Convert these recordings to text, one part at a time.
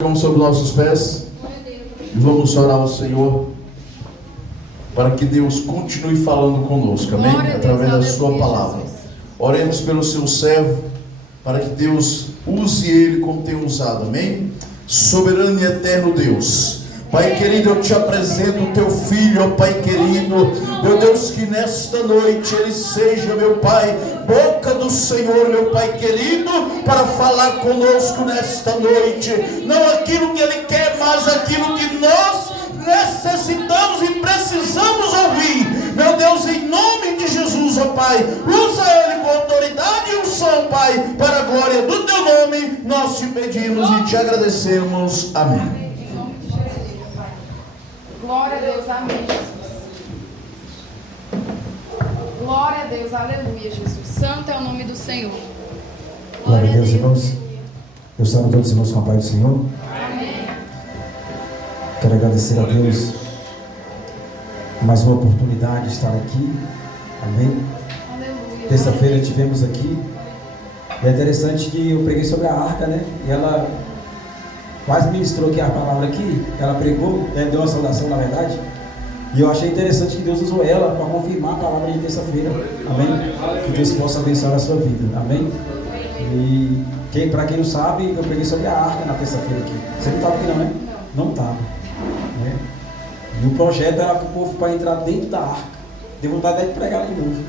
Vamos sobre nossos pés e vamos orar ao Senhor para que Deus continue falando conosco, amém? Através da sua palavra. Oremos pelo seu servo, para que Deus use ele como tem usado, amém? Soberano e eterno Deus, Pai querido, eu te apresento o teu filho, ó Pai querido, meu Deus, que nesta noite ele seja, meu Pai, boca do Senhor, meu Pai querido, para falar conosco nesta noite, não aquilo que ele quer, mas aquilo que nós necessitamos e precisamos ouvir, meu Deus, em nome de Jesus, ó Pai, usa ele com autoridade e unção, Pai, para a glória do teu nome, nós te pedimos e te agradecemos, amém. Glória a Deus, amém, Jesus. Glória a Deus, aleluia, Jesus. Santo é o nome do Senhor. Glória a Deus, irmãos. Eu saúdo todos os irmãos com a paz do Senhor. Amém. Quero agradecer a Deus por mais uma oportunidade de estar aqui. Amém. Aleluia. Terça-feira tivemos aqui. E é interessante que eu preguei sobre a arca, né? E ela quase ministrou aqui a palavra aqui. Ela pregou, deu uma saudação na verdade. E eu achei interessante que Deus usou ela para confirmar a palavra de terça-feira. Amém? Que Deus possa abençoar a sua vida. Amém? E para quem não sabe, eu preguei sobre a arca na terça-feira aqui. Você não estava aqui não, né? Não estava. Né? E o projeto era para o povo para entrar dentro da arca. Deu vontade de pregar de novo.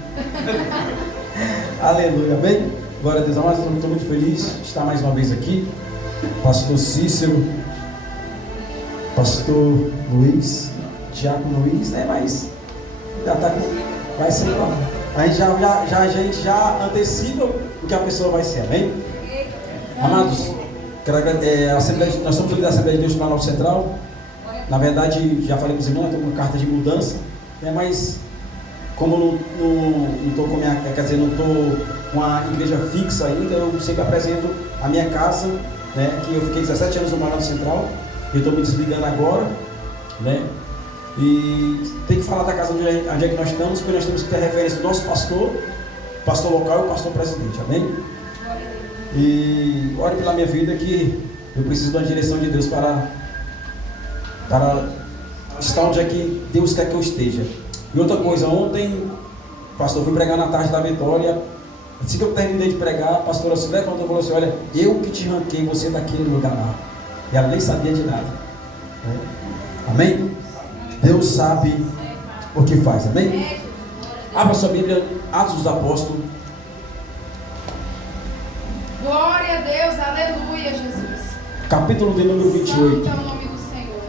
Aleluia. Amém? Glória a Deus. Mas eu estou muito feliz de estar mais uma vez aqui. Pastor Cícero, Pastor Luiz, Diácono Luiz, né? Mas já está com. Vai ser lá. A gente já antecipa o que a pessoa vai ser, amém? Amados, nós somos ali da Assembleia de Deus do Planalto Central. Na verdade, já falei para os irmãos, estou com uma carta de mudança, né? Mas como não estou com a igreja fixa ainda, eu sempre apresento a minha casa, né? Que eu fiquei 17 anos no Planalto Central, eu estou me desligando agora, né? E tem que falar da casa onde é que nós estamos, porque nós temos que ter referência do nosso pastor local e o pastor presidente, amém? E ore pela minha vida que eu preciso de uma direção de Deus para estar onde é que Deus quer que eu esteja. E outra coisa, ontem, pastor, fui pregar na tarde da Vitória. Assim que eu terminei de pregar, a pastora se levantou e falou assim: olha, eu que te ranquei você daquele lugar lá. E ela nem sabia de nada. Amém? Deus sabe o que faz, amém? Abra sua Bíblia, Atos dos Apóstolos. Glória a Deus, aleluia, Jesus. Capítulo de número 28. Santo é o nome do Senhor.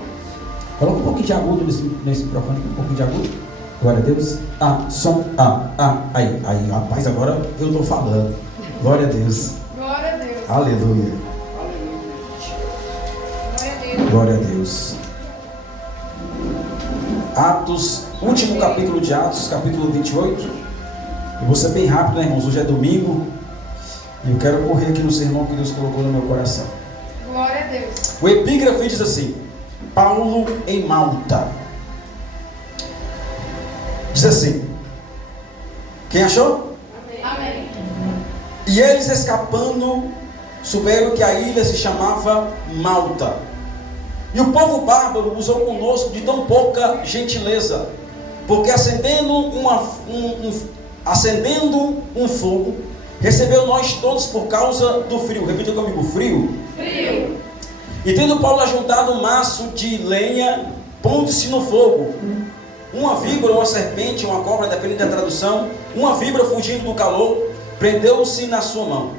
Coloca um pouquinho de agudo nesse microfone aqui, um pouquinho de agudo. Glória a Deus. Aí, rapaz, agora eu estou falando. Glória a Deus. Glória a Deus. Aleluia. Glória a Deus. Glória a Deus. Atos, último capítulo de Atos, capítulo 28. Eu vou ser bem rápido, né, irmãos? Hoje é domingo. E eu quero correr aqui no sermão que Deus colocou no meu coração. Glória a Deus. O epígrafe diz assim: Paulo em Malta. Diz assim. Quem achou? Amém. E eles escapando, souberam que a ilha se chamava Malta. E o povo bárbaro usou conosco de tão pouca gentileza, porque acendendo um fogo, recebeu nós todos por causa do frio. Repita comigo: frio. Frio. E tendo Paulo ajuntado um maço de lenha, pondo-se no fogo, uma víbora, uma serpente, uma cobra, dependendo da tradução, uma víbora fugindo do calor, prendeu-se na sua mão.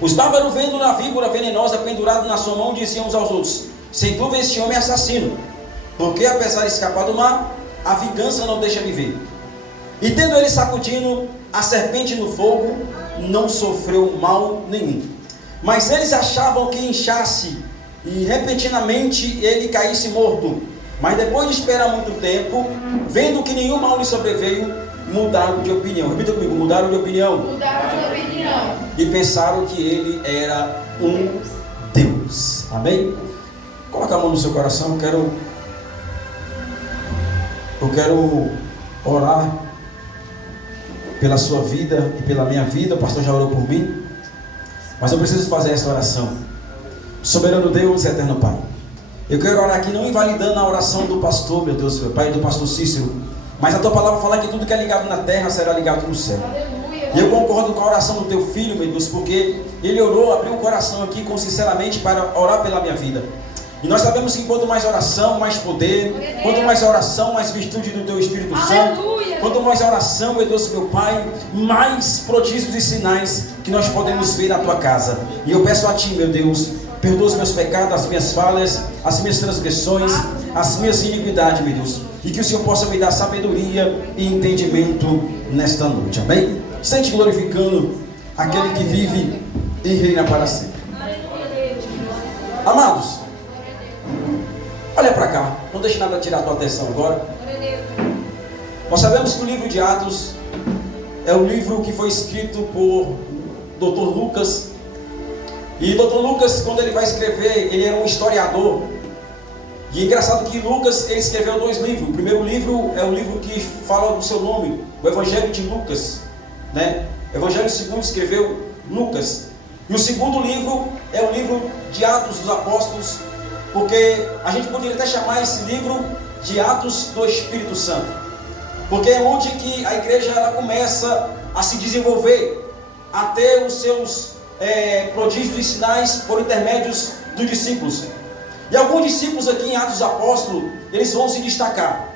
Os bárbaros, vendo a víbora venenosa pendurada na sua mão, diziam uns aos outros: sem dúvida esse homem é assassino, porque apesar de escapar do mar, a vingança não deixa viver. E tendo ele sacudindo a serpente no fogo, não sofreu mal nenhum. Mas eles achavam que inchasse, e repentinamente ele caísse morto. Mas depois de esperar muito tempo, vendo que nenhum mal lhe sobreveio, mudaram de opinião. Repita comigo: mudaram de opinião. Mudaram de opinião. E pensaram que ele era um Deus. Amém? Coloca a mão no seu coração. Eu quero orar pela sua vida e pela minha vida. O pastor já orou por mim, mas eu preciso fazer essa oração. Soberano Deus, eterno Pai, eu quero orar aqui não invalidando a oração do pastor, meu Deus, meu Pai, do pastor Cícero, mas a tua palavra fala que tudo que é ligado na terra será ligado no céu. E eu concordo com a oração do teu filho, meu Deus, porque ele orou, abriu o coração aqui sinceramente para orar pela minha vida. E nós sabemos que quanto mais oração, mais poder. Quanto mais oração, mais virtude do teu Espírito Santo. Quanto mais oração, meu Deus, meu Pai, mais prodígios e sinais que nós podemos ver na tua casa. E eu peço a ti, meu Deus, perdoa os meus pecados, as minhas falhas, as minhas transgressões, as minhas iniquidades, meu Deus. E que o Senhor possa me dar sabedoria e entendimento nesta noite. Amém? Sente glorificando aquele que vive e reina para sempre. Amados, olha para cá, não deixe nada tirar a tua atenção agora. Nós sabemos que o livro de Atos é o livro que foi escrito por Dr. Lucas. E Dr. Lucas, quando ele vai escrever, ele era um historiador. E é engraçado que Lucas, ele escreveu 2 livros. O primeiro livro é o livro que fala do seu nome, o Evangelho de Lucas, né? Evangelho segundo escreveu Lucas. E o segundo livro é o livro de Atos dos Apóstolos, porque a gente poderia até chamar esse livro de Atos do Espírito Santo, porque é onde que a igreja ela começa a se desenvolver, a ter os seus prodígios e sinais por intermédios dos discípulos. E alguns discípulos aqui em Atos dos Apóstolos, eles vão se destacar,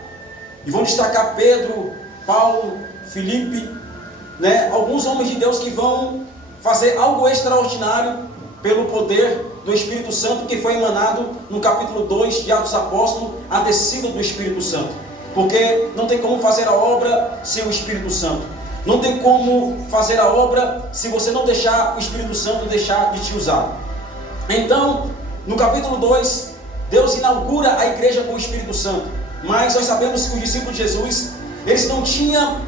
e vão destacar Pedro, Paulo, Filipe, né? Alguns homens de Deus que vão fazer algo extraordinário pelo poder do Espírito Santo, que foi emanado no capítulo 2 de Atos dos Apóstolos, a descida do Espírito Santo. Porque não tem como fazer a obra sem o Espírito Santo. Não tem como fazer a obra se você não deixar o Espírito Santo deixar de te usar. Então, no capítulo 2, Deus inaugura a igreja com o Espírito Santo. Mas nós sabemos que os discípulos de Jesus, eles não tinham,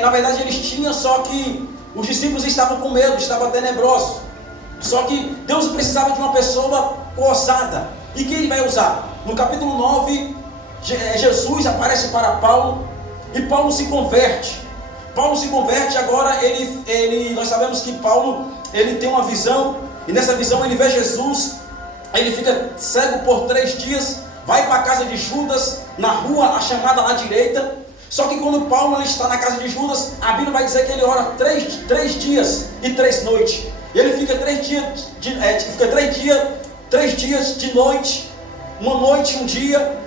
na verdade eles tinham, só que os discípulos estavam com medo, estavam tenebrosos. Só que Deus precisava de uma pessoa ousada. E quem ele vai usar? No capítulo 9, Jesus aparece para Paulo e Paulo se converte. Paulo se converte, agora nós sabemos que Paulo ele tem uma visão, e nessa visão ele vê Jesus. Ele fica cego por 3 dias, vai para a casa de Judas, na rua a chamada à direita. Só que quando Paulo ele está na casa de Judas, a Bíblia vai dizer que ele ora 3 dias e 3 noites. E ele fica 3 dias de noite, uma noite, um dia,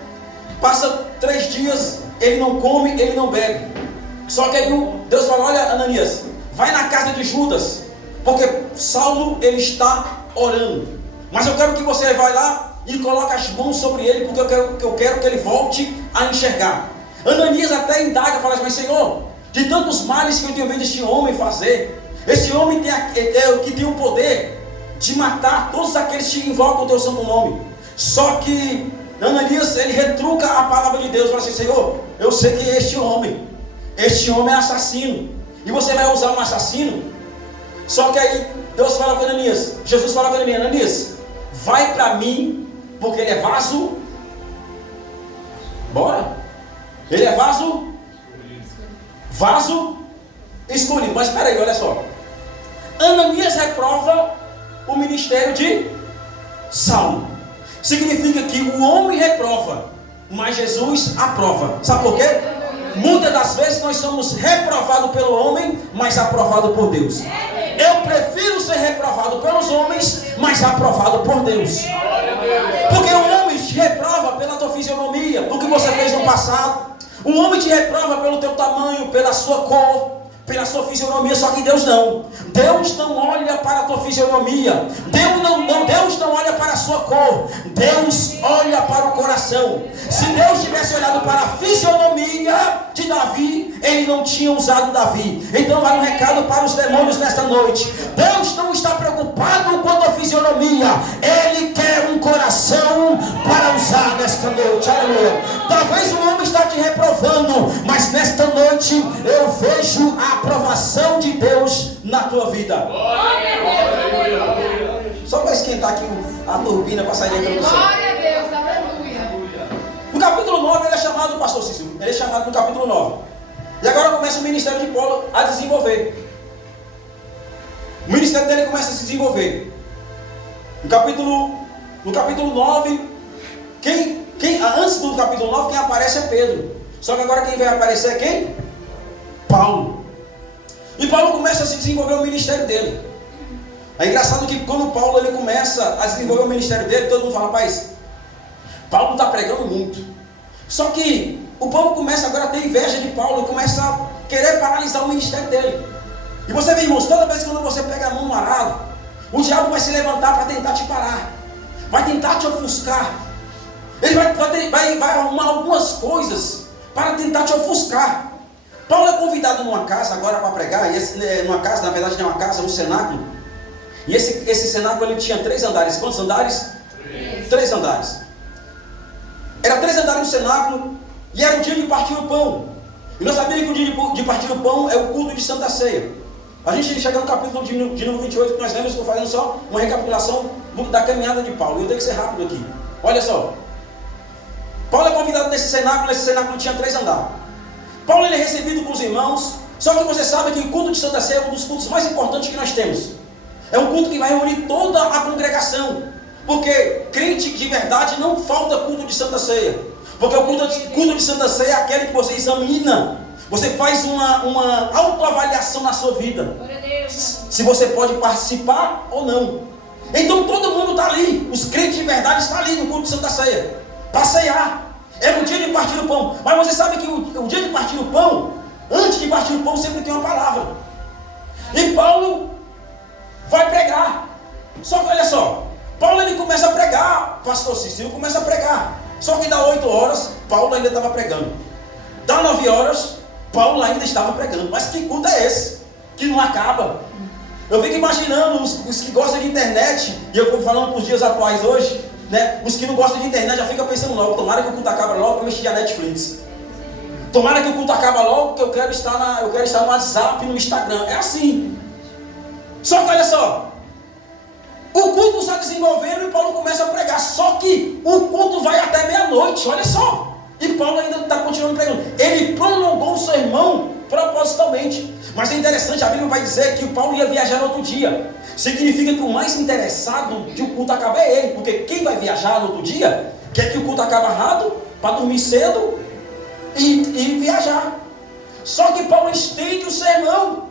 passa 3 dias, ele não come, ele não bebe. Só que aí Deus fala: olha, Ananias, vai na casa de Judas, porque Saulo ele está orando. Mas eu quero que você vá lá e coloque as mãos sobre ele, porque eu quero que ele volte a enxergar. Ananias até indaga, fala assim: mas Senhor, de tantos males que eu tenho visto este homem fazer, esse homem que tem o poder de matar todos aqueles que invocam o teu santo nome. Só que Ananias, ele retruca a palavra de Deus, fala assim: Senhor, eu sei que este homem é assassino, e você vai usar um assassino? Só que aí Deus fala com Ananias, Jesus fala com Ananias: Ananias, vai para mim, porque ele é vaso. Bora? Ele é vaso escolhido. Mas espera aí, olha só. Ananias reprova o ministério de Saulo. Significa que o homem reprova, mas Jesus aprova. Sabe por quê? Muitas das vezes nós somos reprovados pelo homem, mas aprovados por Deus. Eu prefiro ser reprovado pelos homens, mas aprovado por Deus. Porque o homem te reprova pela tua fisionomia, do que você fez no passado. O homem te reprova pelo teu tamanho, pela sua cor, pela sua fisionomia. Só que Deus não. Deus não olha para a tua fisionomia. Deus não olha para a sua cor. Deus olha para o coração. Se Deus tivesse olhado para a fisionomia de Davi, ele não tinha usado Davi. Então vai um recado para os demônios nesta noite. Deus não está preocupado com a tua fisionomia. Ele quer um coração para usar nesta noite. Aleluia. Talvez o homem está te reprovando, mas nesta noite eu vejo a aprovação de Deus na tua vida. Só para esquentar aqui a turbina para sair dentro do céu. Glória a Deus, aleluia. No capítulo 9 ele é chamado, pastor Cícero, ele é chamado no capítulo 9. E agora começa o ministério de Paulo a desenvolver. O ministério dele começa a se desenvolver. No capítulo No capítulo 9, antes do capítulo 9, quem aparece é Pedro. Só que agora quem vai aparecer é quem? Paulo. E Paulo começa a se desenvolver o ministério dele. É engraçado que quando Paulo ele começa a desenvolver o ministério dele, todo mundo fala, rapaz, Paulo está pregando muito. Só que o povo começa agora a ter inveja de Paulo e começa a querer paralisar o ministério dele. E você vê, irmãos, toda vez que você pega a mão no arado, o diabo vai se levantar para tentar te parar, vai tentar te ofuscar. Ele vai arrumar algumas coisas para tentar te ofuscar. Paulo é convidado numa casa agora para pregar, e numa casa, na verdade não é uma casa, é um cenáculo. E esse cenáculo ele tinha 3 andares. Quantos andares? 3 andares. Era 3 andares no cenáculo, e era o dia de partir o pão. E nós sabíamos que o dia de partir o pão é o culto de Santa Ceia. A gente chega no capítulo de número 28, que nós lemos, estou fazendo só uma recapitulação da caminhada de Paulo. E eu tenho que ser rápido aqui. Olha só. Paulo é convidado nesse cenáculo tinha 3 andares. Paulo ele é recebido com os irmãos, só que você sabe que o culto de Santa Ceia é um dos cultos mais importantes que nós temos. É um culto que vai reunir toda a congregação, porque crente de verdade não falta culto de Santa Ceia, porque o culto de Santa Ceia é aquele que você examina, você faz uma autoavaliação na sua vida, se você pode participar ou não. Então todo mundo está ali, os crentes de verdade estão ali no culto de Santa Ceia, para ceiar. É o dia de partir o pão. Mas você sabe que o dia de partir o pão, antes de partir o pão, sempre tem uma palavra. E Paulo vai pregar. Só que olha só, Paulo ele começa a pregar, pastor Cícero começa a pregar. Só que dá 8 horas, Paulo ainda estava pregando. Dá 9 horas, Paulo ainda estava pregando. Mas que culto é esse? Que não acaba. Eu fico imaginando os que gostam de internet, e eu vou falando para os dias atuais hoje, né? Os que não gostam de internet já ficam pensando logo, tomara que o culto acabe logo para mexer na Netflix. Tomara que o culto acabe logo, que eu quero estar no WhatsApp, no Instagram. É assim. Só que olha só, o culto está desenvolvendo e Paulo começa a pregar. Só que o culto vai até meia-noite, olha só. E Paulo ainda está continuando pregando. Ele prolongou o sermão propositalmente. Mas é interessante, a Bíblia vai dizer que o Paulo ia viajar no outro dia. Significa que o mais interessado de o culto acabar é ele. Porque quem vai viajar no outro dia quer que o culto acabe rápido, para dormir cedo e viajar. Só que Paulo estende o sermão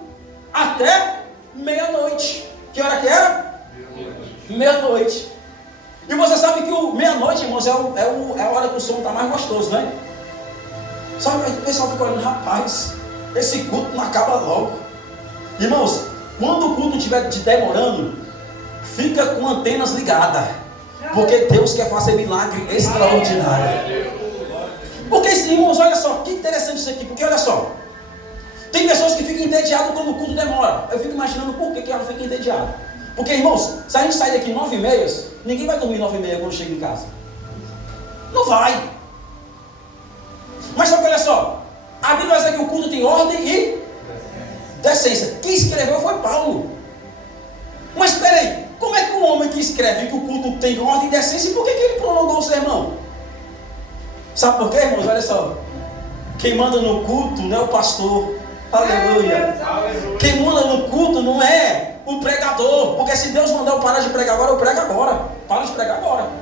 até meia-noite. Que hora que era? Meia-noite. E você sabe que o meia-noite, irmãos, é a hora que o som está mais gostoso, né? Sabe, o pessoal fica olhando, rapaz, esse culto não acaba logo. Irmãos, quando o culto estiver demorando, fica com antenas ligadas. Porque Deus quer fazer milagre extraordinário. Porque, irmãos, olha só, que interessante isso aqui. Porque olha só, tem pessoas que ficam entediadas quando o culto demora. Eu fico imaginando por que ela fica entediada. Porque, irmãos, se a gente sair daqui 9h30, ninguém vai dormir 9h30 quando chega em casa. Não vai. Mas só que olha só, a Bíblia vai dizer que o culto tem ordem e decência. Quem escreveu foi Paulo. Mas espera aí, como é que um homem que escreve que o culto tem ordem e decência, por que ele prolongou o sermão? Sabe por quê, irmãos? Olha só, quem manda no culto não é o pastor. Aleluia. Quem manda no culto não é o pregador. Porque se Deus mandar eu parar de pregar agora, eu prego agora. Para de pregar agora.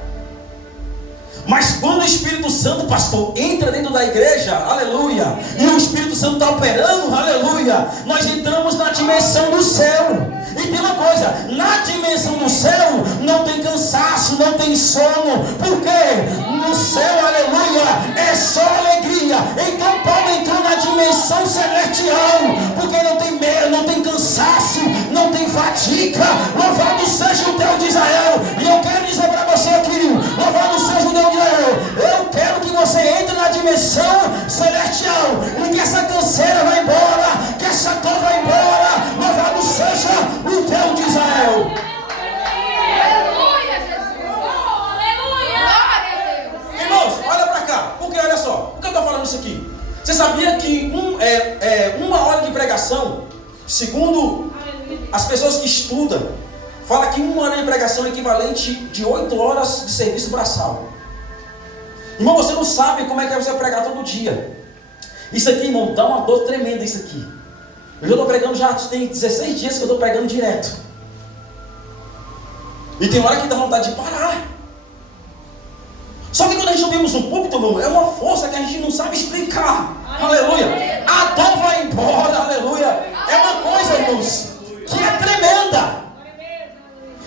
Mas quando o Espírito Santo, pastor, entra dentro da igreja, aleluia, e o Espírito Santo está operando, aleluia, nós entramos na dimensão do céu. E tem uma coisa, na dimensão do céu não tem cansaço, não tem sono. Por quê? No céu, aleluia, é só alegria. Então Paulo entrou na dimensão celestial, porque não tem medo, não tem cansaço, não tem fadiga. Louvado seja o Deus de Israel. E eu quero dizer para você aqui, louvado seja o Deus de Israel. Eu quero que você entre na dimensão celestial e que essa canseira vai embora, que essa dor vai embora. Louvado seja o Deus de Israel. Aleluia, Jesus. Oh, aleluia. Glória a Deus. Irmãos, olha para cá. Porque olha só, por que eu estou falando isso aqui? Você sabia que uma hora de pregação, segundo as pessoas que estudam, fala que uma hora de pregação é equivalente de 8 horas de serviço braçal. Irmão, você não sabe como é que é você pregar todo dia. Isso aqui, irmão, dá uma dor tremenda isso aqui. Eu já estou pregando, já tem 16 dias que eu estou pregando direto. E tem hora que dá vontade de parar. Só que quando a gente subimos um púlpito, meu irmão, é uma força que a gente não sabe explicar. Aleluia. A dor vai embora, aleluia. É uma coisa, irmãos, que é tremenda.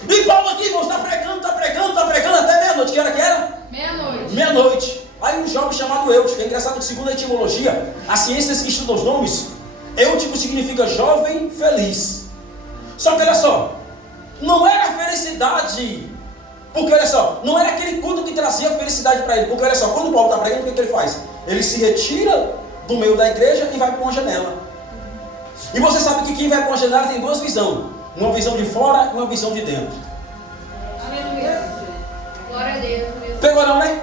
E Paulo aqui, irmãos, está pregando até meia-noite. Que hora que era? Meia-noite. Meia-noite. Aí um jovem chamado Eutico, é engraçado que segundo a etimologia, as ciências que estudam os nomes, Eutico significa jovem feliz. Só que olha só, não era felicidade, porque olha só, não era aquele culto que trazia felicidade para ele, porque olha só, quando Paulo está pregando, o que ele faz? Ele se retira do meio da igreja e vai para uma janela. E você sabe que quem vai para uma janela tem duas visões, uma visão de fora e uma visão de dentro. Aleluia. Glória a Deus. Pegou não, né?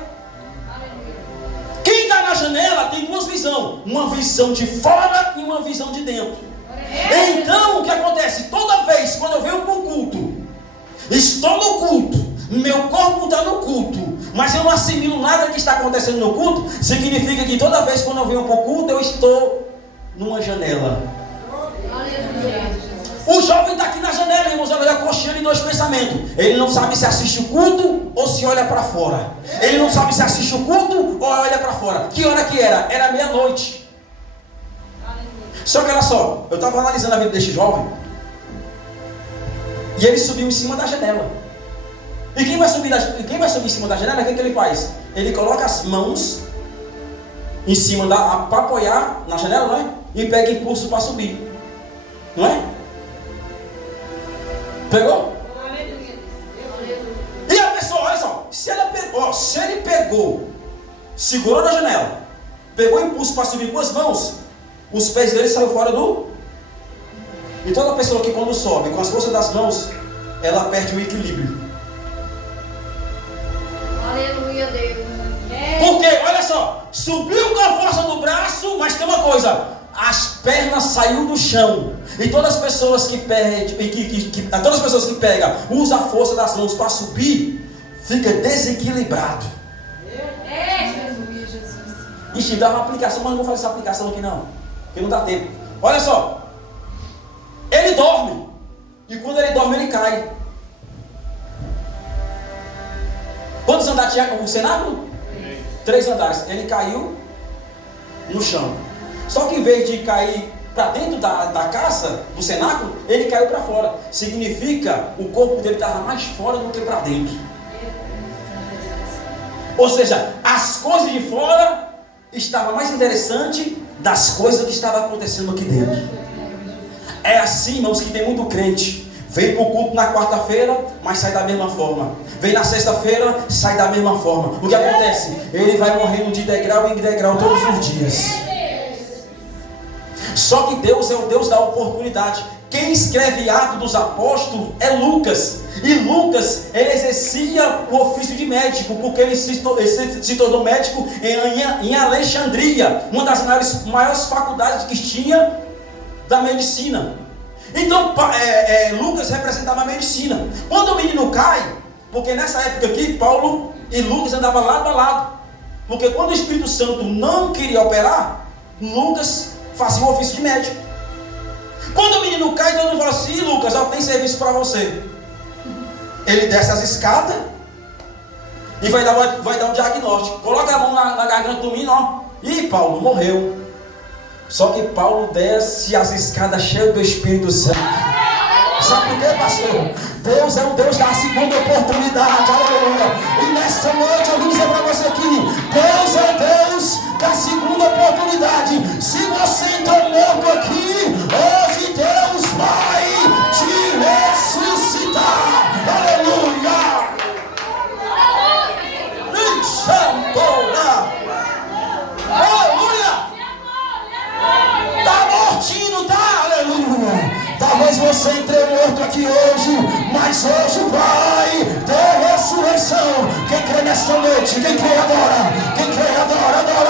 Quem está na janela tem duas visões, uma visão de fora e uma visão de dentro. Então o que acontece? Toda vez quando eu venho para o culto, estou no culto, meu corpo está no culto, mas eu não assimilo nada que está acontecendo no culto, significa que toda vez quando eu venho para o culto, eu estou numa janela. O jovem está aqui na janela, irmãos, olha, coxinha de dois pensamentos. Ele não sabe se assiste o culto ou se olha para fora. Ele não sabe se assiste o culto ou olha para fora. Que hora que era? Era meia-noite. Só que olha só, eu estava analisando a vida deste jovem e ele subiu em cima da janela. E quem vai subir em cima da janela, o que ele faz? Ele coloca as mãos em cima para apoiar na janela, não é? E pega impulso para subir. Não é? Pegou? E a pessoa, olha só, se ele pegou, segurou na janela, pegou impulso para subir com as mãos, os pés dele saíram fora do... E toda pessoa que quando sobe com as forças das mãos, ela perde o equilíbrio. Aleluia, Deus. Porque, olha só, subiu com a força do braço, mas tem uma coisa, as pernas saíram do chão. E todas as pessoas que todas as pessoas que pegam, usam a força das mãos para subir, fica desequilibrado. Jesus. Ixi, dá uma aplicação, mas não vou fazer essa aplicação aqui não, porque não dá tempo. Olha só, ele dorme, e quando ele dorme ele cai. Quantos andares tinha o cenáculo? 3 andares. Ele caiu no chão. Só que em vez de cair para dentro da casa, do cenáculo, ele caiu para fora. Significa o corpo dele estava mais fora do que para dentro. Ou seja, as coisas de fora estavam mais interessantes das coisas que estavam acontecendo aqui dentro. É assim, irmãos, que tem muito crente. Vem para o culto na quarta-feira, mas sai da mesma forma. Vem na sexta-feira, sai da mesma forma. O que acontece? Ele vai morrendo de degrau em degrau todos os dias. Só que Deus é o Deus da oportunidade. Quem escreve Atos dos Apóstolos é Lucas. E Lucas, ele exercia o ofício de médico, porque ele se tornou médico em Alexandria, uma das maiores faculdades que tinha da medicina. Então Lucas representava a medicina. Quando o menino cai, porque nessa época aqui Paulo e Lucas andavam lado a lado, porque quando o Espírito Santo não queria operar, Lucas fazia o ofício de médico. Quando o menino cai, todo mundo fala assim: Lucas, ó, tem serviço para você. Ele desce as escadas e vai dar um diagnóstico. Coloca a mão na garganta do menino, ó. Ih, Paulo morreu. Só que Paulo desce as escadas cheio do Espírito Santo. Sabe por quê, pastor? Deus é o Deus da segunda oportunidade. Aleluia. E nesta noite eu vim dizer para você aqui: Deus é o Deus da segunda oportunidade. Se você entrou morto aqui, hoje Deus vai te ressuscitar. Aleluia. Aleluia. Tá mortinho, tá? Aleluia. Talvez você entre morto aqui hoje, mas hoje vai ter ressurreição. Quem crê nesta noite? Quem crê agora? Quem crê agora? Adora.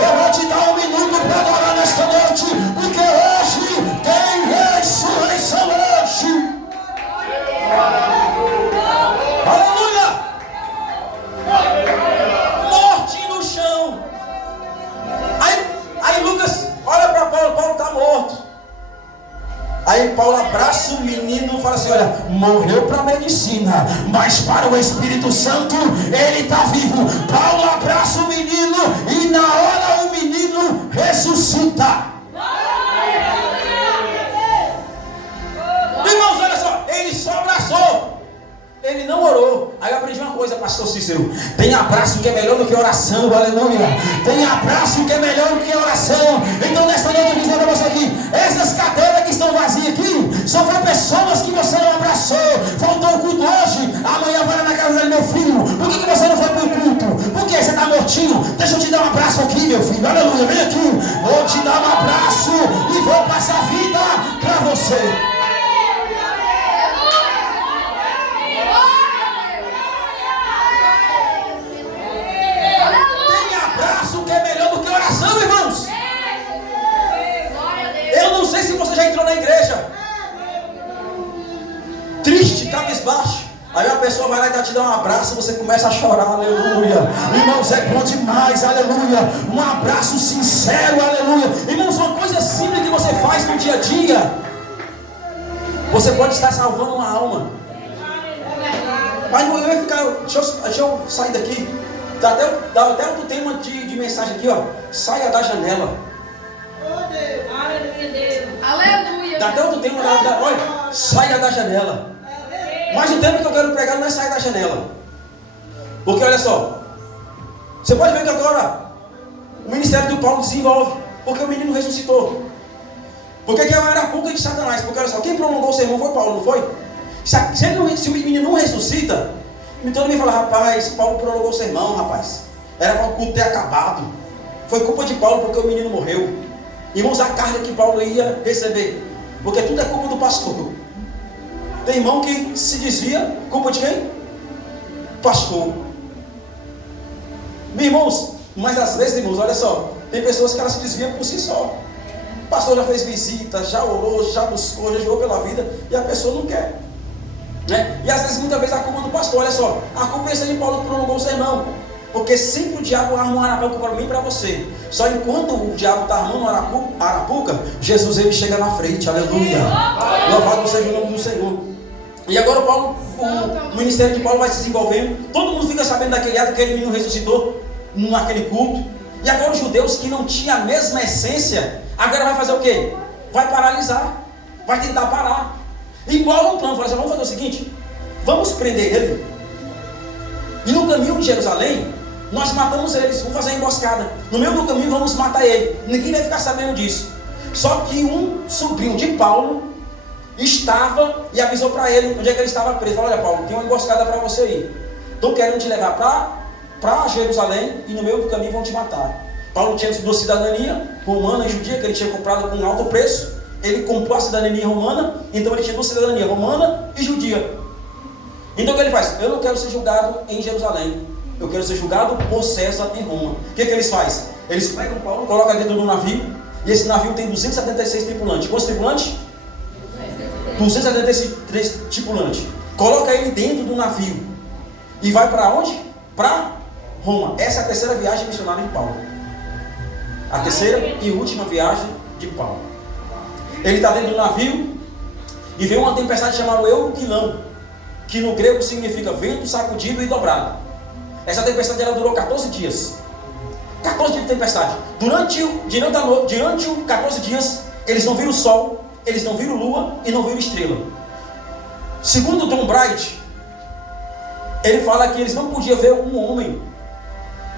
Eu vou te dar 1 minuto para adorar nesta noite, porque hoje tem ressurreição hoje. Aleluia. Morte no chão. Aí Lucas olha para Paulo está morto. Aí Paulo abraça o menino e fala assim: olha, morreu para a ensina, mas para o Espírito Santo, ele está vivo. Paulo abraça o menino e na hora o menino ressuscita. Irmãos, olha só, ele só abraçou. Ele não orou. Aí eu aprendi uma coisa, pastor Cícero. Tem abraço que é melhor do que oração, aleluia. Tem abraço que é melhor do que oração. Então nesta noite eu vou dizer para você aqui, essas cadeiras que estão vazias aqui, só foram pessoas que você não abraçou. Faltou o culto hoje, amanhã vai na casa do meu filho. Por que você não foi para o culto? Por que você está mortinho? Deixa eu te dar um abraço aqui, meu filho, aleluia, vem aqui. Vou te dar um abraço e vou passar a vida para você. Irmãos, eu não sei se você já entrou na igreja triste, cabisbaixo. Aí uma pessoa vai lá e tá te dando um abraço, você começa a chorar, aleluia. Irmãos, é bom demais, aleluia. Um abraço sincero, aleluia. Irmãos, uma coisa simples que você faz no dia a dia, você pode estar salvando uma alma. Mas eu ia ficar, deixa eu sair daqui. Dá até outro tema de mensagem aqui, ó. Saia da janela. Aleluia. Dá até outro tema, olha, saia da janela. Mas o tema que eu quero pregar não é sair da janela. Porque olha só, você pode ver que agora o ministério do Paulo desenvolve. Porque o menino ressuscitou. Porque que é a arapuca de Satanás. Porque olha só, quem prolongou o sermão foi Paulo, não foi? Se o menino não ressuscita, então ele me fala, rapaz, Paulo prolongou o sermão, rapaz. Era para o culto ter acabado. Foi culpa de Paulo porque o menino morreu. Irmãos, a carga que Paulo ia receber. Porque tudo é culpa do pastor. Tem irmão que se desvia, culpa de quem? Pastor. Meus irmãos, mas às vezes, irmãos, olha só, tem pessoas que elas se desviam por si só. O pastor já fez visita, já orou, já buscou, já jogou pela vida, e a pessoa não quer. Né? E às vezes, muitas vezes, a culpa do pastor, olha só, a culpa é de Paulo que prolongou o sermão. Porque sempre o diabo arma uma arapuca para mim e para você. Só enquanto o diabo está armando uma arapuca, Jesus ele chega na frente, aleluia. Louvado seja o nome do Senhor. E agora o ministério de Paulo vai se desenvolvendo. Todo mundo fica sabendo daquele ato que aquele menino ressuscitou naquele culto. E agora os judeus que não tinham a mesma essência, agora vai fazer o quê? Vai paralisar, vai tentar parar. E Paulo no plano, fala assim, vamos fazer o seguinte, vamos prender ele. E no caminho de Jerusalém, nós matamos eles, vamos fazer uma emboscada. No meio do caminho vamos matar ele. Ninguém vai ficar sabendo disso. Só que um sobrinho de Paulo estava e avisou para ele onde é que ele estava preso. Falou, olha Paulo, tem uma emboscada para você ir. Estou querendo te levar para Jerusalém e no meio do caminho vão te matar. Paulo tinha sua cidadania romana e judia, que ele tinha comprado com um alto preço. Ele comprou a cidadania romana, então ele tinha duas cidadanias, romana e judia. Então o que ele faz? Eu não quero ser julgado em Jerusalém, eu quero ser julgado por César em Roma. O que eles fazem? Eles pegam Paulo, colocam dentro do navio, e esse navio tem 276 tripulantes. Quantos tripulantes? 273 tripulantes. Coloca ele dentro do navio e vai para onde? Para Roma. Essa é a terceira viagem missionária de Paulo. A terceira e última viagem de Paulo. Ele está dentro do navio e vem uma tempestade chamada Euquilão, que no grego significa vento sacudido e dobrado. Essa tempestade ela durou 14 dias. 14 dias de tempestade. Durante os 14 dias, eles não viram o sol, eles não viram lua e não viram estrela. Segundo Tom Bright, ele fala que eles não podiam ver um homem.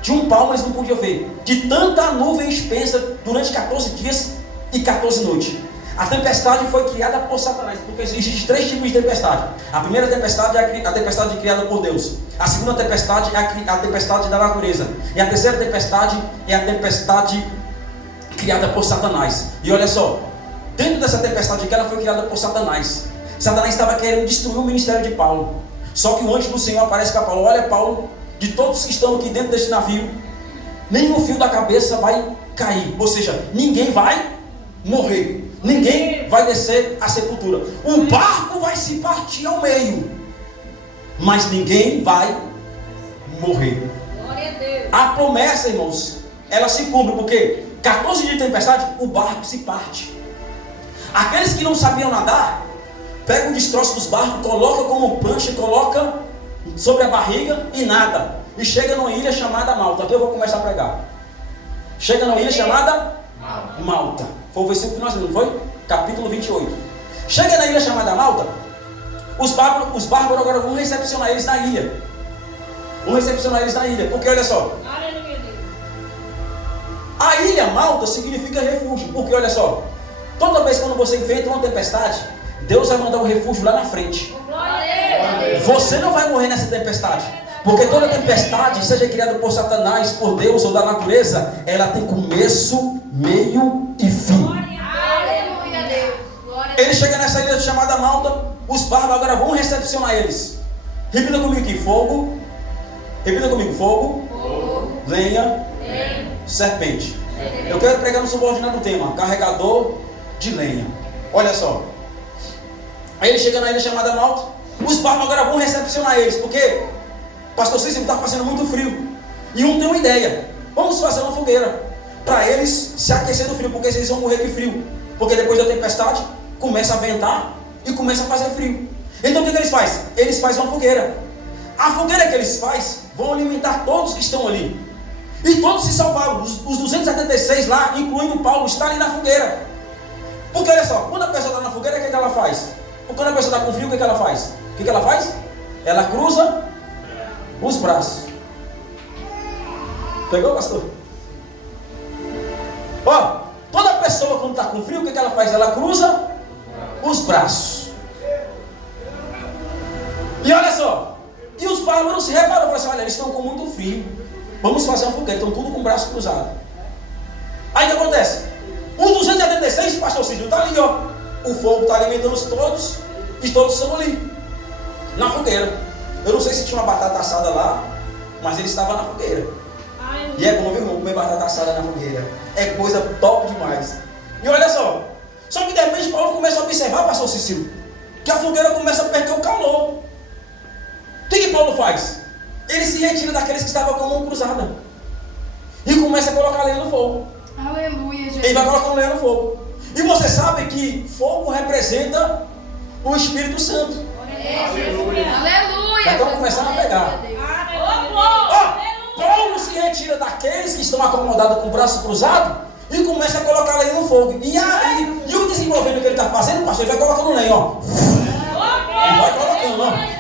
De um palmo eles não podiam ver. De tanta nuvem espessa durante 14 dias e 14 noites. A tempestade foi criada por Satanás, porque existem 3 tipos de tempestade. A primeira tempestade é a tempestade criada por Deus. A segunda tempestade é a tempestade da natureza. E a terceira tempestade é a tempestade criada por Satanás. E olha só, dentro dessa tempestade que ela foi criada por Satanás, Satanás estava querendo destruir o ministério de Paulo. Só que o anjo do Senhor aparece para Paulo. Olha Paulo, de todos que estão aqui dentro deste navio, nenhum fio da cabeça vai cair. Ou seja, ninguém vai morrer. Ninguém vai descer à sepultura. O barco vai se partir ao meio, mas ninguém vai morrer. Glória a Deus. A promessa, irmãos, ela se cumpre, porque 14 dias de tempestade, o barco se parte. Aqueles que não sabiam nadar pega o destroço dos barcos, coloca como prancha, coloca sobre a barriga e nada. E chega numa ilha chamada Malta. Aqui eu vou começar a pregar. Chega numa ilha chamada Malta. Foi o versículo que nós lemos, foi? Capítulo 28. Chega na ilha chamada Malta. Os bárbaros agora vão recepcionar eles na ilha. Porque olha só. A ilha Malta significa refúgio. Porque olha só. Toda vez quando você enfrenta uma tempestade, Deus vai mandar um refúgio lá na frente. Você não vai morrer nessa tempestade. Porque toda tempestade, seja criada por Satanás, por Deus ou da natureza, ela tem começo, meio e fim. Ele chega nessa ilha chamada Malta. Os bárbaros agora vão recepcionar eles. Repita comigo aqui: fogo. Repita comigo: fogo, lenha, serpente. Eu quero pregar no subordinado do tema: carregador de lenha. Olha só. Aí ele chega na ilha chamada Malta. Os bárbaros agora vão recepcionar eles. Porque pastor Cícero está fazendo muito frio. E um tem uma ideia: vamos fazer uma fogueira para eles se aquecer do frio, porque eles vão morrer de frio. Porque depois da tempestade começa a ventar e começa a fazer frio. Então o que eles fazem? Eles fazem uma fogueira. A fogueira que eles fazem vão alimentar todos que estão ali. E todos se salvaram. Os 276 lá, incluindo Paulo, está ali na fogueira. Porque olha só, quando a pessoa está na fogueira, o que ela faz? Porque quando a pessoa está com frio, o que ela faz? O que ela faz? Ela cruza os braços. Pegou, pastor? Ó, toda pessoa quando está com frio, o que ela faz? Ela cruza os braços. E olha só, e os bárbaros se repararam, falaram assim: olha, eles estão com muito frio, vamos fazer uma fogueira, estão tudo com o braço cruzado. Aí o que acontece? Os 276, pastor Cícero, está ali, ó. O fogo está alimentando todos, e todos estão ali, na fogueira. Eu não sei se tinha uma batata assada lá, mas eles estavam na fogueira. E é bom, viu, irmão, comer batata assada na fogueira. É coisa top demais. E olha só, só que de repente Paulo começa a observar, pastor Cícero, que a fogueira começa a perder o calor. O que Paulo faz? Ele se retira daqueles que estavam com a mão cruzada e começa a colocar lenha no fogo. Aleluia, Jesus. Ele vai colocando lenha no fogo. E você sabe que fogo representa o Espírito Santo. Aleluia. Então começando a pegar. Ó, Paulo se retira daqueles que estão acomodados com o braço cruzado e começa a colocar lenha no fogo. E o desenvolvimento que ele está fazendo, pastor, ele vai colocando lenha, ó. Ele vai colocando, ó.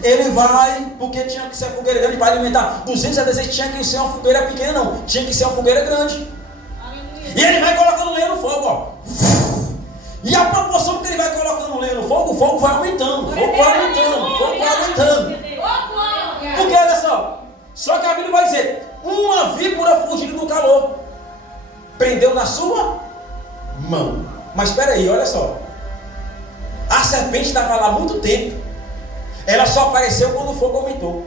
Ele vai, porque tinha que ser fogueira grande para alimentar 216, tinha que ser uma fogueira pequena, não, tinha que ser uma fogueira grande. E ele vai colocando lenha no fogo, ó. E a proporção que ele vai colocando lenha no fogo, o fogo vai aumentando, o fogo vai aumentando, o fogo vai aumentando. Porque olha só que a Bíblia vai dizer: uma víbora fugindo do calor, prendeu na sua mão. Mas espera aí, olha só. A serpente estava lá há muito tempo. Ela só apareceu quando o fogo aumentou.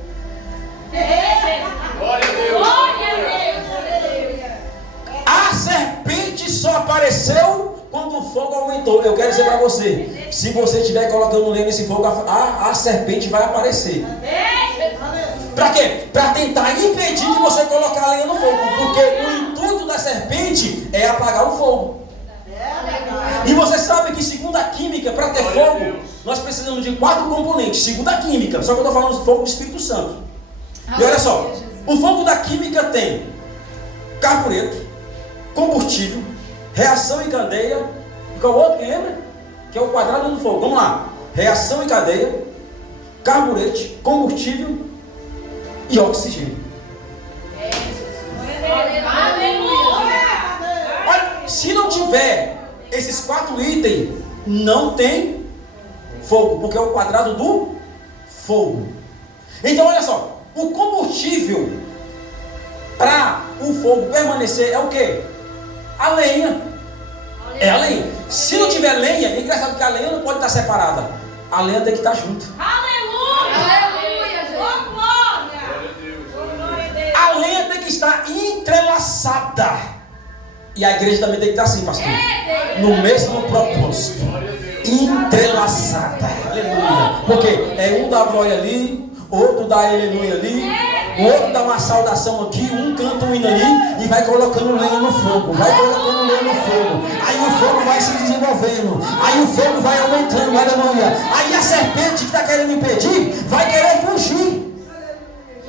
Glória a Deus. A serpente só apareceu quando o fogo aumentou. Eu quero dizer para você: se você estiver colocando lenha nesse fogo, a serpente vai aparecer. Para quê? Para tentar impedir de você colocar a lenha no fogo. Porque o intuito da serpente é apagar o fogo. E você sabe que, segundo a química, para ter fogo, nós precisamos de 4 componentes. Segundo a química, só que eu estou falando do fogo do Espírito Santo. E olha só, o fogo da química tem carbureto, combustível, reação em cadeia. E qual outro que lembra? Que é o quadrado do fogo. Vamos lá: reação em cadeia, carburete, combustível e oxigênio. Olha, se não tiver esses 4 itens, não tem fogo, porque é o quadrado do fogo. Então olha só, o combustível para o fogo permanecer é o que? A lenha. É a lenha. Se não tiver lenha, é engraçado que a lenha não pode estar separada. A lenha tem que estar junto. Aleluia, Jesus. A lenha tem que estar entrelaçada. E a igreja também tem que estar assim, pastor, no mesmo propósito, entrelaçada. Aleluia. Porque é um dá glória ali, outro dá aleluia ali, O outro dá uma saudação aqui, um canta um hino ali e vai colocando lenha no fogo. Vai colocando lenha no fogo. Aí o fogo vai se desenvolvendo. Aí o fogo vai aumentando, aleluia. Aí a serpente que está querendo impedir vai querer fugir.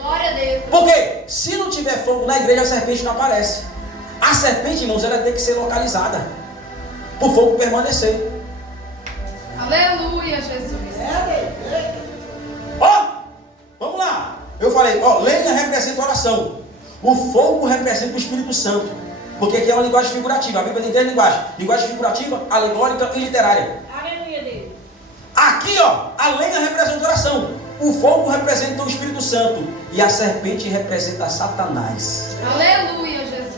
Glória a Deus. Porque se não tiver fogo na igreja, a serpente não aparece. A serpente, irmãos, ela tem que ser localizada para o fogo permanecer. Aleluia, Jesus. Ó, vamos lá. Eu falei, ó, lenha representa oração. O fogo representa o Espírito Santo. Porque aqui é uma linguagem figurativa. A Bíblia tem três linguagens: linguagem figurativa, alegórica e literária. Aleluia, Deus. Aqui, ó, a lenha representa oração. O fogo representa o Espírito Santo. E a serpente representa Satanás. Aleluia, Jesus.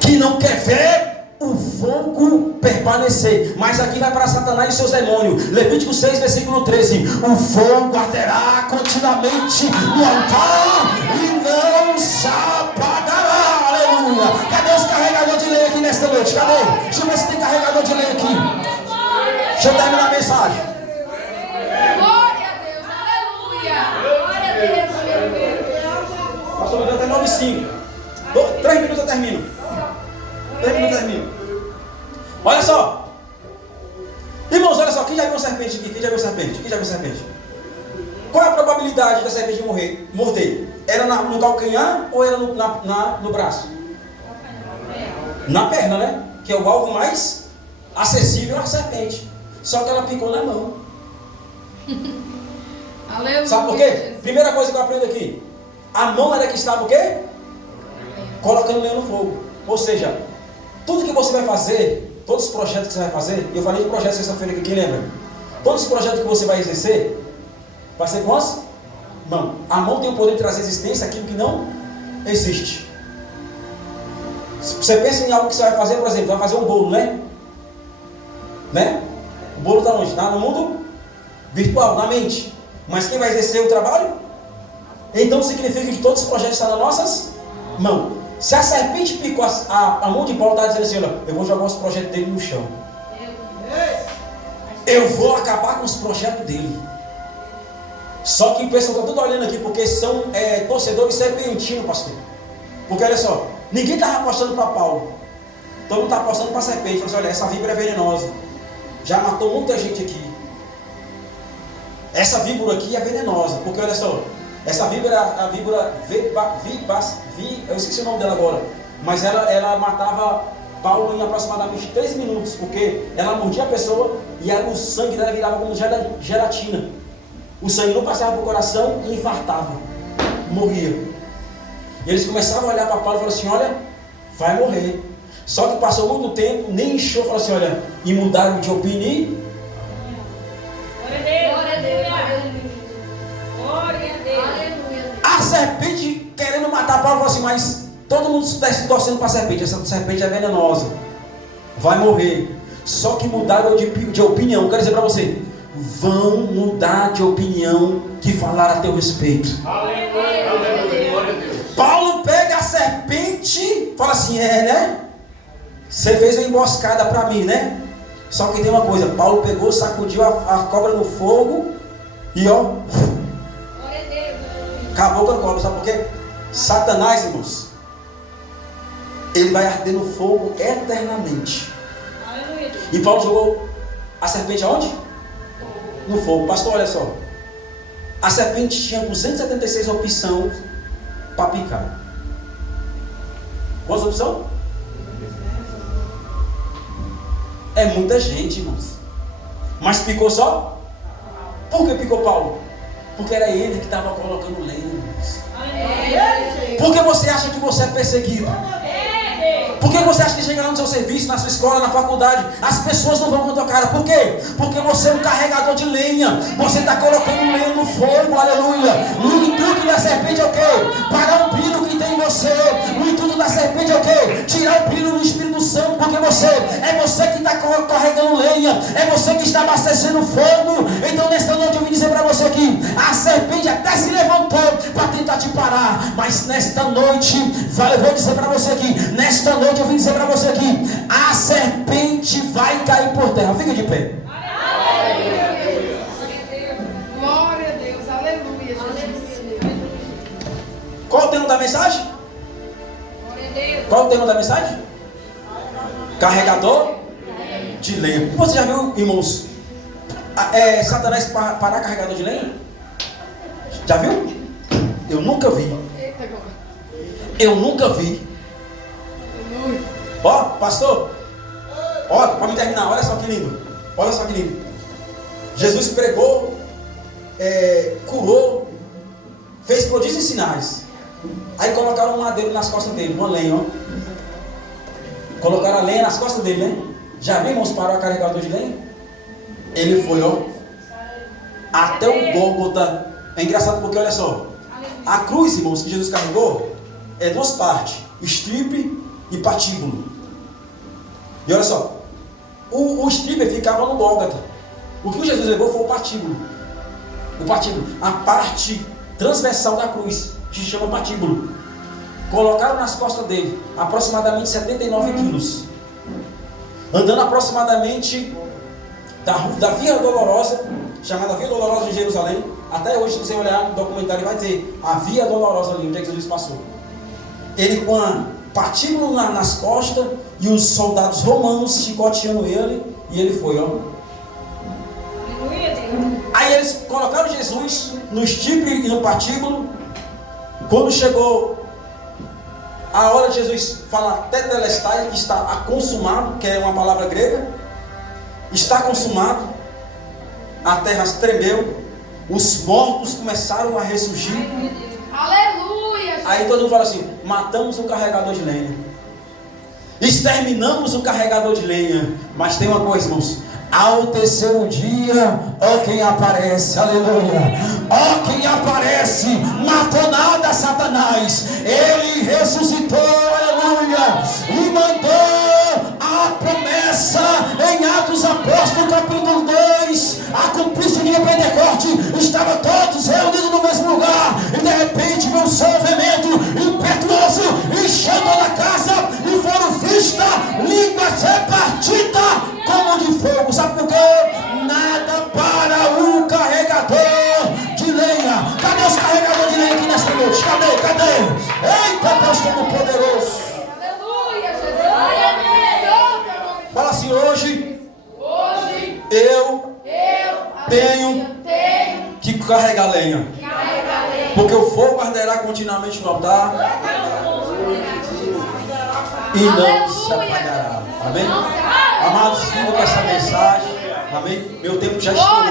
Que não quer ver o fogo permanecer. Mas aqui vai para Satanás e seus demônios. Levítico 6, versículo 13. O fogo arderá continuamente no altar e não se apagará. Aleluia. Cadê os carregadores de lenha aqui nesta noite? Cadê? Deixa eu ver se tem carregador de lenha aqui. Deixa eu terminar a mensagem. Glória a Deus. Aleluia. Glória a Deus. Aleluia. Pastor, eu até 9:05. 3 minutos eu termino. 3 minutos eu termino. Olha só. Irmãos, olha só. Quem já viu uma serpente aqui? Quem já viu serpente? Quem já viu serpente? Qual é a probabilidade da serpente morder? Era no calcanhar ou era no braço? Na perna, né? Que é o alvo mais acessível à serpente. Só que ela picou na mão. Aleluia. Sabe por quê? Primeira coisa que eu aprendo aqui. A mão era que estava o quê? Colocando lenha no fogo. Ou seja, tudo que você vai fazer, todos os projetos que você vai fazer, eu falei de projetos sexta-feira aqui, quem lembra? Todos os projetos que você vai exercer, vai ser com as mãos. A mão tem o poder de trazer existência aquilo que não existe. Se você pensa em algo que você vai fazer, por exemplo, vai fazer um bolo, né? O bolo está onde? Está no mundo virtual, na mente. Mas quem vai exercer o trabalho? Então significa que todos os projetos estão nas nossas mãos. Se a serpente picou a mão de Paulo, está dizendo assim: olha, eu vou jogar os projetos dele no chão. Eu vou acabar com os projetos dele. Só que o pessoal está tudo olhando aqui porque são torcedores serpentinos, pastor. Porque olha só, ninguém estava apostando para Paulo. Todo mundo está apostando para a serpente. Falou assim: olha, essa víbora é venenosa. Já matou muita gente aqui. Essa víbora aqui é venenosa. Porque olha só, essa víbora, a víbora eu esqueci o nome dela agora. Mas ela matava Paulo em aproximadamente 3 minutos. Porque ela mordia a pessoa e o sangue dela virava como gelatina. O sangue não passava para o coração e infartava. Morria. E eles começavam a olhar para Paulo e falaram assim: olha, vai morrer. Só que passou muito tempo, nem inchou, falou assim: olha, e mudaram de opinião. Glória a Deus. Glória a Deus. Aleluia. A serpente querendo matar Paulo, falou assim: mas todo mundo está torcendo para a serpente. Essa serpente é venenosa, vai morrer. Só que mudaram de opinião. Quero dizer para você, vão mudar de opinião que falaram a teu respeito. Aleluia. Glória a Deus. Paulo pega a serpente, fala assim: né? Você fez uma emboscada para mim, né? Só que tem uma coisa: Paulo pegou, sacudiu a cobra no fogo e ó, Glória a Deus. acabou com a cobra. Sabe por quê? Satanás, irmãos, ele vai arder no fogo eternamente. Aleluia. E Paulo jogou a serpente aonde? No fogo. Pastor, olha só. A serpente tinha 276 opções para picar. Quantas opções? É muita gente, irmãos. Mas picou só? Por que picou Paulo? Porque era ele que estava colocando lenha, irmãos. Aleluia. Por que você acha que você é perseguido? Por que você acha que chega lá no seu serviço, na sua escola, na faculdade, as pessoas não vão com a tua cara? Por quê? Porque você é um carregador de lenha. Você está colocando lenha no fogo, aleluia. O intuito da serpente é o quê? Parar o brilho que tem em você. O intuito da serpente é o quê? Tirar o brilho do Espírito Santo. Porque é você que está carregando lenha. É você que está abastecendo fogo. Então nesta noite eu vim dizer para você aqui: a serpente até se levantou para tentar te parar. Mas nesta noite, eu vou dizer para você aqui, nesta noite eu vim dizer para você aqui: a serpente vai cair por terra. Fica de pé. Glória a Deus. Aleluia, Jesus. tema da mensagem? Glória a Deus. Qual o tema da mensagem? Carregador de lenha. Você já viu, irmãos, Satanás parar carregador de lenha? Já viu? Eu nunca vi. Eita, agora. Eu nunca vi. Ó, pastor. Ó, para me terminar, olha só que lindo. Olha só que lindo. Jesus pregou, curou, fez prodígios e sinais. Aí colocaram um madeiro nas costas dele, uma lenha, ó. Colocaram a lenha nas costas dele, né? Já viu, irmãos, parar o carregador de lenha? Ele foi, ó, até o Gólgota. É engraçado porque, olha só, a cruz, irmãos, que Jesus carregou, é duas partes, estripe e patíbulo. E olha só, o estripe ficava no Gólgota. O que Jesus levou foi o patíbulo. O patíbulo, a parte transversal da cruz, que se chama patíbulo. Colocaram nas costas dele aproximadamente 79 quilos. Andando aproximadamente da Via Dolorosa, chamada Via Dolorosa de Jerusalém. Até hoje, se você olhar no documentário, vai ter a Via Dolorosa ali, onde é que Jesus passou. Ele com a patíbulo nas costas e os soldados romanos chicoteando ele, e ele foi, ó. Aleluia, Deus. Aí eles colocaram Jesus no estripe e no patíbulo. Quando chegou a hora de Jesus falar tetelestai, que está consumado, que é uma palavra grega, está consumado, a terra tremeu, os mortos começaram a ressurgir. Aleluia. Aí todo mundo fala assim: matamos o carregador de lenha, exterminamos o carregador de lenha. Mas tem uma coisa, irmãos: ao terceiro dia, ó quem aparece, aleluia, ó quem aparece, matou nada Satanás, ele ressuscitou, aleluia, e mandou a promessa em Atos Apóstolos, capítulo 2, a cumprir-se o dia de Pentecoste, estavam todos reunidos no mesmo lugar, e de repente veio um sol veemente, impetuoso, encheu toda a casa, e foram vistas línguas repartidas como de fogo. Sabe por quê? Nada para o carregador de lenha. Cadê os carregadores de lenha aqui nesta noite? Cadê? Eita, Deus Todo-Poderoso. Aleluia, Jesus. Fala assim: hoje eu tenho que carregar lenha, porque o fogo arderá continuamente no altar e não se apagará. Amém? Amados, fica com essa mensagem. Amém? Meu tempo já estourou.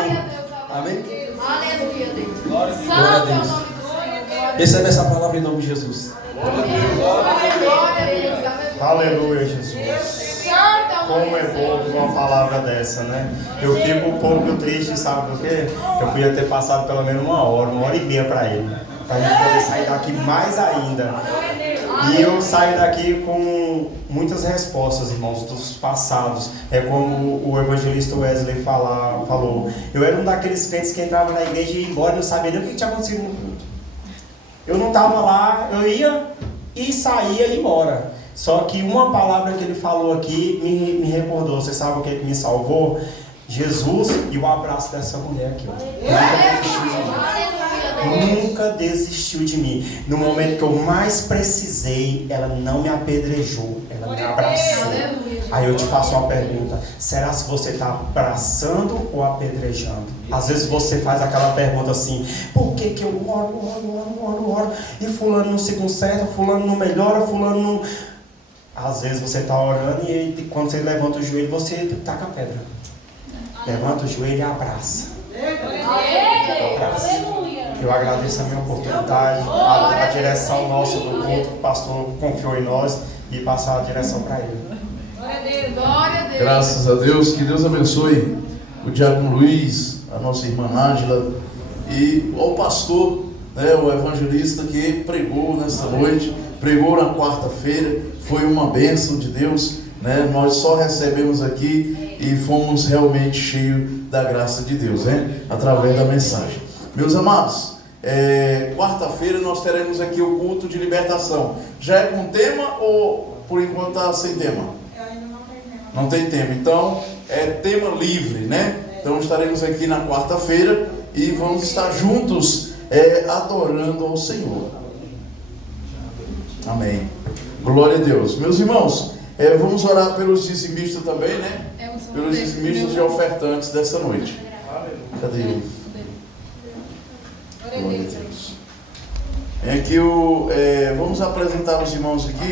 Amém? Aleluia, Deus. Glória a Santo é o Deus. nome do Senhor. Recebe essa palavra em nome de Jesus. Glória a Deus. Aleluia, Jesus. Santo é o nome Como é do Senhor. bom uma palavra dessa, né? Eu fico um pouco triste, sabe por quê? Eu podia ter passado pelo menos uma hora e meia para ele, para a gente poder sair daqui mais ainda. E eu saio daqui com muitas respostas, irmãos, dos passados. É como o evangelista Wesley falou. Eu era um daqueles crentes que entrava na igreja e ia embora, não sabia nem o que tinha acontecido no culto. Eu não estava lá, eu ia e saía e ia embora. Só que uma palavra que ele falou aqui me recordou. Você sabe o que me salvou? Jesus e o abraço dessa mulher aqui, ó. Nunca desistiu de mim. No momento que eu mais precisei, ela não me apedrejou, ela me abraçou. Aí eu te faço uma pergunta: será se você está abraçando ou apedrejando? Às vezes você faz aquela pergunta assim: por que eu oro, e fulano não se conserta, fulano não melhora, fulano não... Às vezes você está orando e quando você levanta o joelho, você taca a pedra. Levanta o joelho e abraça. Abraça. Eu agradeço a minha oportunidade, a direção nossa do culto, o pastor confiou em nós e passar a direção para ele. Glória a Deus. Graças a Deus, que Deus abençoe o Diácono Luiz, a nossa irmã Ângela e o pastor, né, o evangelista que pregou nessa noite, pregou na quarta-feira, foi uma bênção de Deus, né? Nós só recebemos aqui e fomos realmente cheios da graça de Deus, né? Através da mensagem. Meus amados, quarta-feira nós teremos aqui o culto de libertação. Já é com tema ou por enquanto está sem tema? Não tem tema. Então é tema livre, né? Então estaremos aqui na quarta-feira e vamos estar juntos adorando ao Senhor. Amém. Glória a Deus. Meus irmãos, vamos orar pelos dizimistas também, né? Pelos dizimistas e ofertantes dessa noite. Cadê ele? Glória a Deus. Vamos apresentar os irmãos aqui.